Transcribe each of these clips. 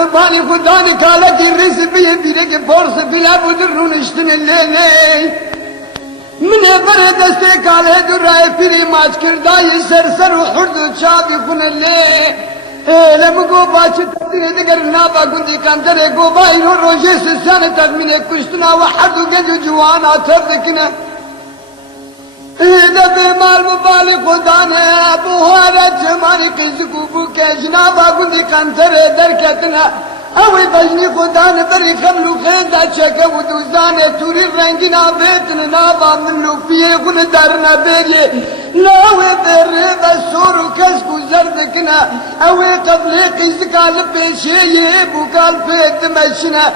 مباني خداني كالك الرز بيدك بورس بلا بدرون اشتن الليلي من برد استيك على دراي فيري ماش كرداي سرسر وحرد شابي خون الليل لما قو باشي تبدين دقر نابا قندي كان تري قو باي روجي سسانة تدمين كشتنا وحردو جنجو جوانا تردكنا إذا بمال مبالي خدانا بوهارة جماني قزقو بوكي جنابا قندي كان تري دركتنا اوی بجنی خدان بری خملو خیدا چکه و دوزانه توری رنگینا بیتن نابا منلو پیه خون درنا بیریه لاوی بری بسورو کس کو زردکنا اوی قبلی قیزکال پیشیه بوکال پیت مشنا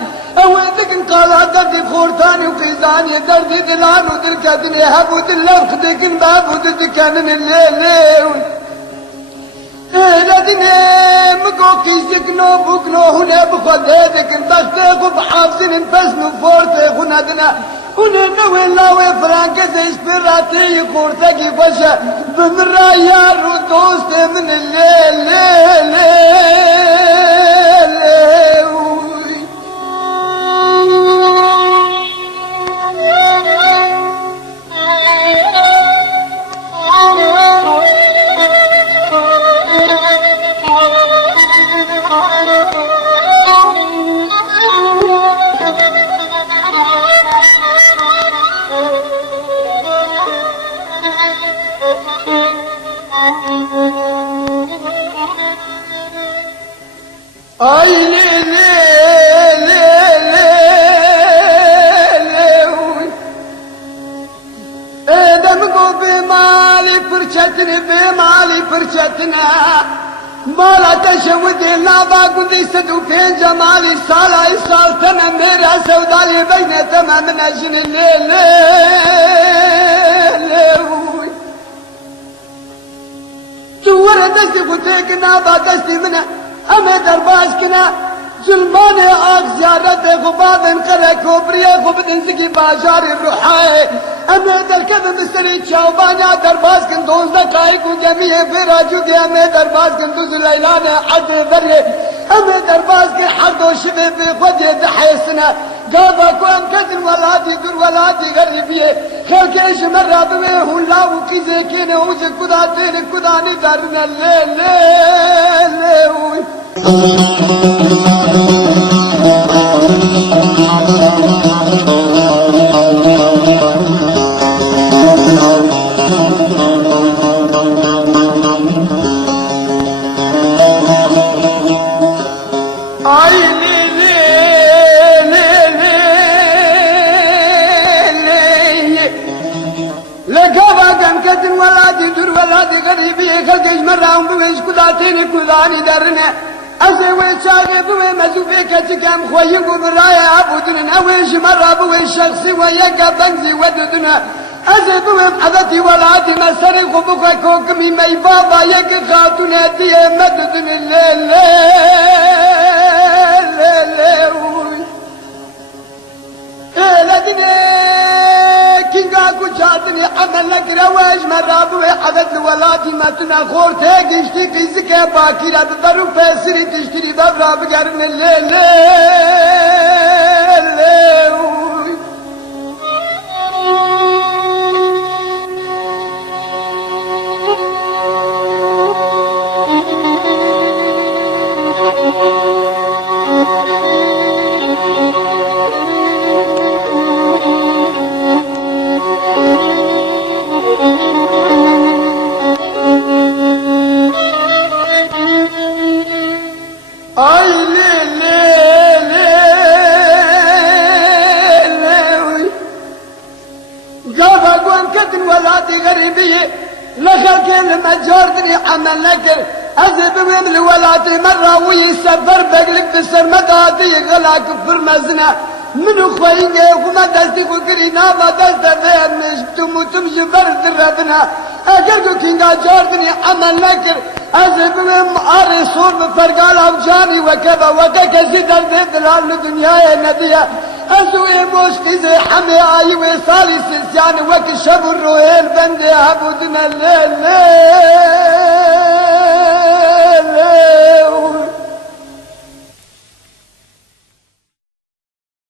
اوی دکن قالا دردی خورتانی و قیزانی دردی دلانو درکتنی هبو دلوخ دکن بابو دکنن اللیلیون لدني مقو كيزك نو بوك نو هنا بخد هيدك بس خب حافظين بس نفورت خنادنا هنا نوي لاوي فرانك زي سبراتي خورتكي فشا بمرايا رو دوست من الليل اي لي لي لي دمقو بمالي فرشتنا مالا تشودي لا باقودي سدو فين جمالي سالا سالتنا ميرا سودالي بين تمام نجن الليل جوار دستي فتيكنا باقستي منها أما درباز كنا ظلماني آق زيارته خباب انقره كوبريه خبدن سكي باجاري الروحاي أما دركب مستري تشاوبانيا درباز كن دوز دقائق وجميع براجو دي أما درباز كن دوز الليلاني حد بريه أما درباز كن حردو شبه في خودي دحيسنا قابا كوام كدن ولادي دور ولادي غريبيه خلق ايش مرة بميه هلا وكيزي كيني وزي كداتين كداني دارنا الليل مرام بويش كداتين كداني درنا أزوي شاغي بوي مزوبي كتكام خوي برايا عبودنا أويش مرة بوي شخصي ويقى بنزي وددنا أزي بوي محضتي ولادي مسري خبوكا كوكمي مي بابا يقى خاتونا دي مددن الليل كينغا كوشاتني عمل لك رواج مرابو حدث الولاتي ما تنخور تيجي قيزك باكيرا تضرب فاسري تشتري بابرا بقرن الليل لخلق المجاردني عمل لك أذب من الولاتي مرة ويسفر بقلك بسرمداتي غلا كفر مزنا من خويني وما دستي وكرينا ما دست فين مشتم وتمشي برد ربنا أجرك كينغا جاردني عمل لك أذب من معاري صور بفرقال أوجاني وكذا وكذا درد دلال الدنيا نبيا أزوي موشتي زي حمي آي وصالي سلسيان وكشف الروهيل بندي عبودنا الليل